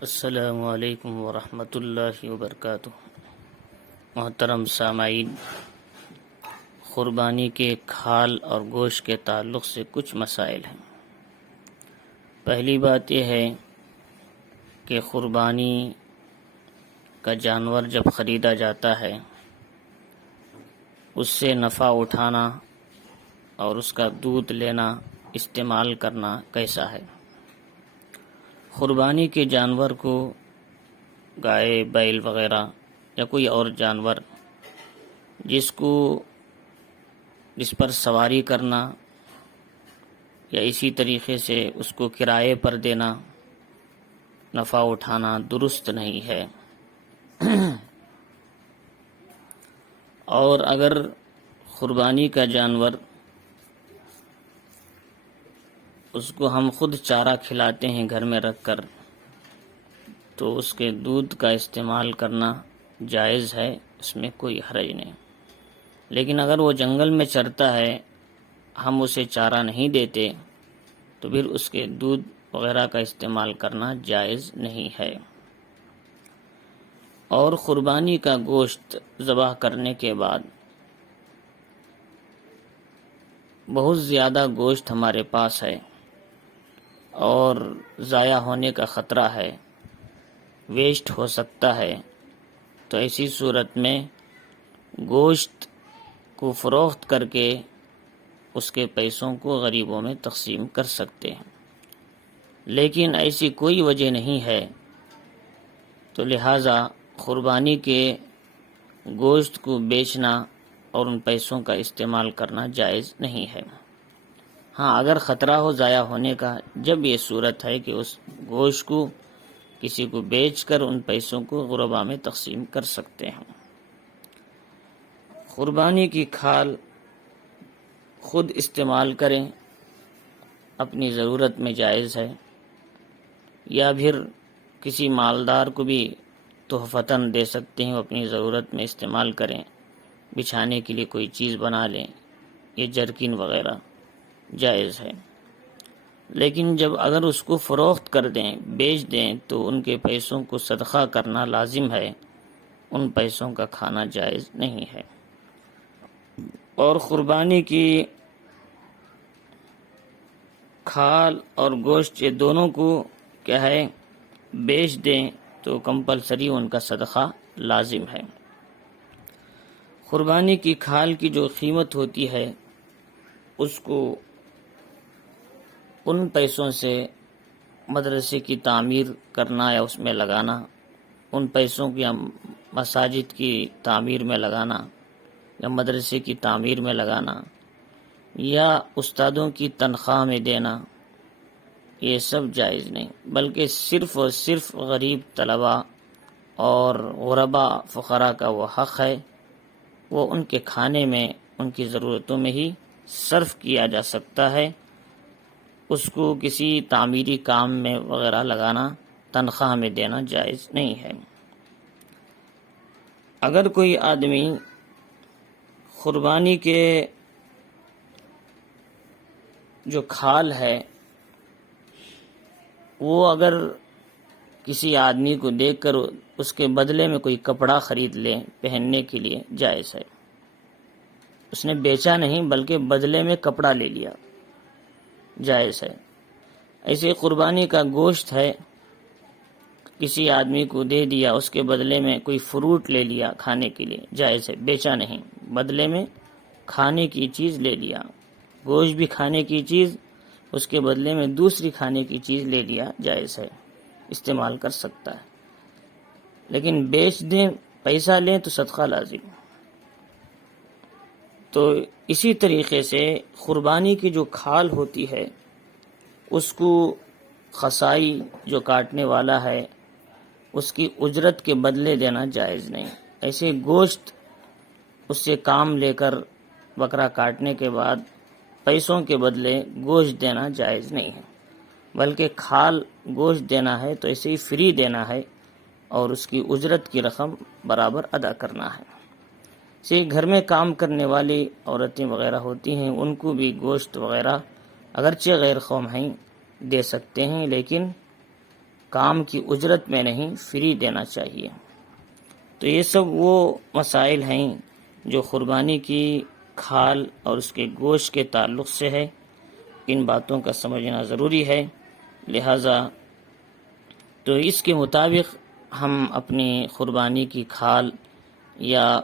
السلام علیکم ورحمۃ اللہ وبرکاتہ۔ محترم سامعین، قربانی کے کھال اور گوشت کے تعلق سے کچھ مسائل ہیں۔ پہلی بات یہ ہے کہ قربانی کا جانور جب خریدا جاتا ہے اس سے نفع اٹھانا اور اس کا دودھ لینا، استعمال کرنا کیسا ہے؟ قربانی کے جانور کو گائے، بیل وغیرہ یا کوئی اور جانور جس پر سواری کرنا یا اسی طریقے سے اس کو کرائے پر دینا، نفع اٹھانا درست نہیں ہے۔ اور اگر قربانی کا جانور اس کو ہم خود چارہ کھلاتے ہیں گھر میں رکھ کر، تو اس کے دودھ کا استعمال کرنا جائز ہے، اس میں کوئی حرج نہیں۔ لیکن اگر وہ جنگل میں چرتا ہے، ہم اسے چارہ نہیں دیتے، تو پھر اس کے دودھ وغیرہ کا استعمال کرنا جائز نہیں ہے۔ اور قربانی کا گوشت ذبح کرنے کے بعد بہت زیادہ گوشت ہمارے پاس ہے اور ضائع ہونے کا خطرہ ہے، ویسٹ ہو سکتا ہے، تو ایسی صورت میں گوشت کو فروخت کر کے اس کے پیسوں کو غریبوں میں تقسیم کر سکتے ہیں۔ لیکن ایسی کوئی وجہ نہیں ہے، تو لہٰذا قربانی کے گوشت کو بیچنا اور ان پیسوں کا استعمال کرنا جائز نہیں ہے۔ ہاں، اگر خطرہ ہو ضائع ہونے کا، جب یہ صورت ہے کہ اس گوشت کو کسی کو بیچ کر ان پیسوں کو غربا میں تقسیم کر سکتے ہیں۔ قربانی کی کھال خود استعمال کریں، اپنی ضرورت میں جائز ہے، یا پھر کسی مالدار کو بھی تحفتاً دے سکتے ہیں، وہ اپنی ضرورت میں استعمال کریں، بچھانے کے لیے کوئی چیز بنا لیں، یہ جرکن وغیرہ جائز ہے۔ لیکن جب اگر اس کو فروخت کر دیں، بیچ دیں، تو ان کے پیسوں کو صدقہ کرنا لازم ہے، ان پیسوں کا کھانا جائز نہیں ہے۔ اور قربانی کی کھال اور گوشت یہ دونوں کو کیا ہے، بیچ دیں تو کمپلسری ان کا صدقہ لازم ہے۔ قربانی کی کھال کی جو قیمت ہوتی ہے اس کو ان پیسوں سے مدرسے کی تعمیر کرنا یا اس میں لگانا، ان پیسوں کی مساجد کی تعمیر میں لگانا یا مدرسے کی تعمیر میں لگانا یا استادوں کی تنخواہ میں دینا، یہ سب جائز نہیں، بلکہ صرف اور صرف غریب طلباء اور غربا فقراء کا وہ حق ہے، وہ ان کے کھانے میں، ان کی ضرورتوں میں ہی صرف کیا جا سکتا ہے۔ اس کو کسی تعمیری کام میں وغیرہ لگانا، تنخواہ میں دینا جائز نہیں ہے۔ اگر کوئی آدمی قربانی کے جو کھال ہے وہ اگر کسی آدمی کو دیکھ کر اس کے بدلے میں کوئی کپڑا خرید لے پہننے کے لیے، جائز ہے۔ اس نے بیچا نہیں بلکہ بدلے میں کپڑا لے لیا، جائز ہے۔ ایسے قربانی کا گوشت ہے، کسی آدمی کو دے دیا، اس کے بدلے میں کوئی فروٹ لے لیا کھانے کے لیے، جائز ہے، بیچا نہیں، بدلے میں کھانے کی چیز لے لیا، گوشت بھی کھانے کی چیز، اس کے بدلے میں دوسری کھانے کی چیز لے لیا، جائز ہے، استعمال کر سکتا ہے۔ لیکن بیچ دیں، پیسہ لیں تو صدقہ لازم۔ تو اسی طریقے سے قربانی کی جو کھال ہوتی ہے اس کو قصائی جو کاٹنے والا ہے اس کی اجرت کے بدلے دینا جائز نہیں۔ ایسے گوشت اس سے کام لے کر بکرا کاٹنے کے بعد پیسوں کے بدلے گوشت دینا جائز نہیں ہے، بلکہ کھال گوشت دینا ہے تو ایسے ہی فری دینا ہے اور اس کی اجرت کی رقم برابر ادا کرنا ہے۔ سے گھر میں کام کرنے والی عورتیں وغیرہ ہوتی ہیں، ان کو بھی گوشت وغیرہ اگرچہ غیر قوم ہیں دے سکتے ہیں، لیکن کام کی اجرت میں نہیں، فری دینا چاہیے۔ تو یہ سب وہ مسائل ہیں جو قربانی کی کھال اور اس کے گوشت کے تعلق سے ہے۔ ان باتوں کا سمجھنا ضروری ہے، لہٰذا تو اس کے مطابق ہم اپنی قربانی کی کھال یا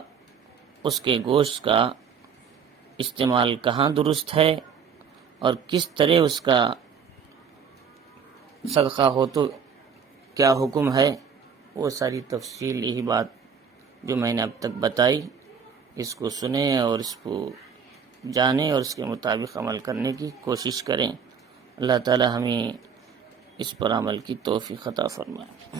اس کے گوشت کا استعمال کہاں درست ہے اور کس طرح اس کا صدقہ ہو تو کیا حکم ہے، وہ ساری تفصیل یہی بات جو میں نے اب تک بتائی، اس کو سنیں اور اس کو جانیں اور اس کے مطابق عمل کرنے کی کوشش کریں۔ اللہ تعالی ہمیں اس پر عمل کی توفیق عطا فرمائے۔